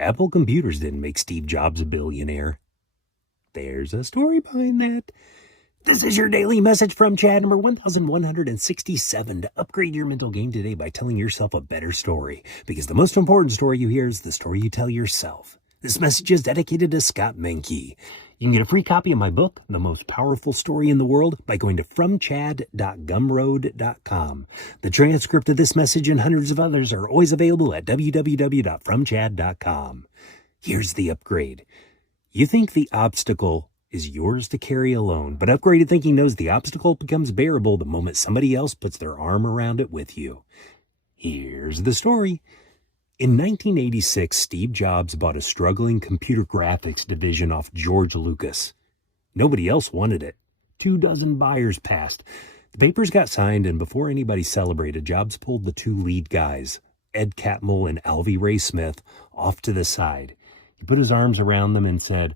Apple computers didn't make Steve Jobs a billionaire. There's a story behind that. This is your daily message from Chad, number 1167. To upgrade your mental game today by telling yourself a better story. Because the most important story you hear is the story you tell yourself. This message is dedicated to Scott Menke. You can get a free copy of my book, The Most Powerful Story in the World, by going to fromchad.gumroad.com. The transcript of this message and hundreds of others are always available at www.fromchad.com. Here's the upgrade. You think the obstacle is yours to carry alone, but upgraded thinking knows the obstacle becomes bearable the moment somebody else puts their arm around it with you. Here's the story. In 1986, Steve Jobs bought a struggling computer graphics division off George Lucas. Nobody else wanted it. 24 buyers passed. The papers got signed, and before anybody celebrated, Jobs pulled the two lead guys, Ed Catmull and Alvy Ray Smith, off to the side. He put his arms around them and said,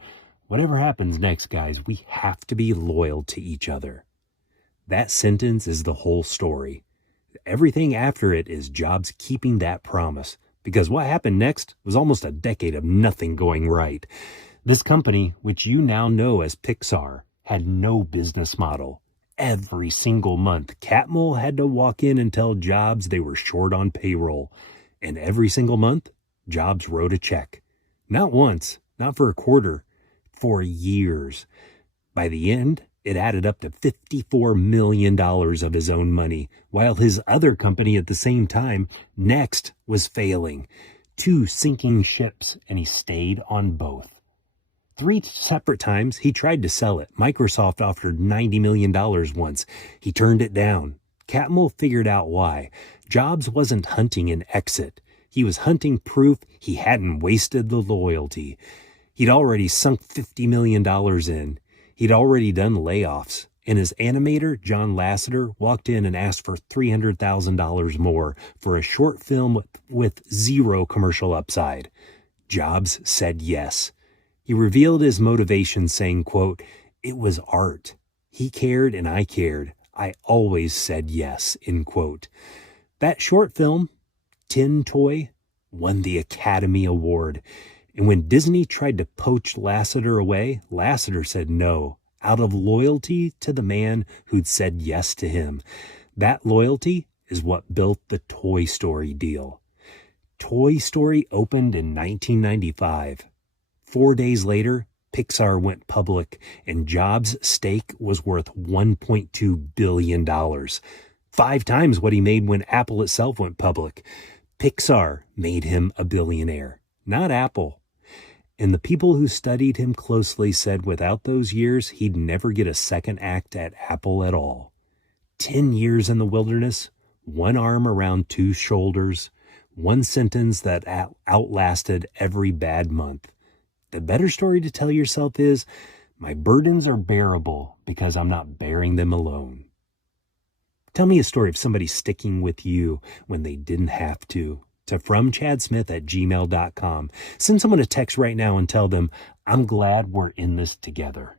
"Whatever happens next, guys, we have to be loyal to each other." That sentence is the whole story. Everything after it is Jobs keeping that promise. Because what happened next was almost a decade of nothing going right. This company, which you now know as Pixar, had no business model. Every single month, Catmull had to walk in and tell Jobs they were short on payroll. And every single month, Jobs wrote a check. Not once, not for a quarter, for years. By the end, it added up to $54 million of his own money, while his other company at the same time, Next, was failing. 2 sinking ships, and he stayed on both. 3 separate times, he tried to sell it. Microsoft offered $90 million once. He turned it down. Catmull figured out why. Jobs wasn't hunting an exit. He was hunting proof he hadn't wasted the loyalty. He'd already sunk $50 million in. He'd already done layoffs, and his animator, John Lasseter, walked in and asked for $300,000 more for a short film with zero commercial upside. Jobs said yes. He revealed his motivation saying, quote, "It was art. He cared and I cared. I always said yes," end quote. That short film, Tin Toy, won the Academy Award. And when Disney tried to poach Lasseter away, Lasseter said no, out of loyalty to the man who'd said yes to him. That loyalty is what built the Toy Story deal. Toy Story opened in 1995. 4 days later, Pixar went public, and Jobs' stake was worth $1.2 billion. 5 times what he made when Apple itself went public. Pixar made him a billionaire, not Apple. And the people who studied him closely said without those years, he'd never get a second act at Apple at all. 10 years in the wilderness, 1 arm around 2 shoulders, 1 sentence that outlasted every bad month. The better story to tell yourself is, my burdens are bearable because I'm not bearing them alone. Tell me a story of somebody sticking with you when they didn't have to fromchadsmith@gmail.com. Send someone a text right now and tell them, I'm glad we're in this together.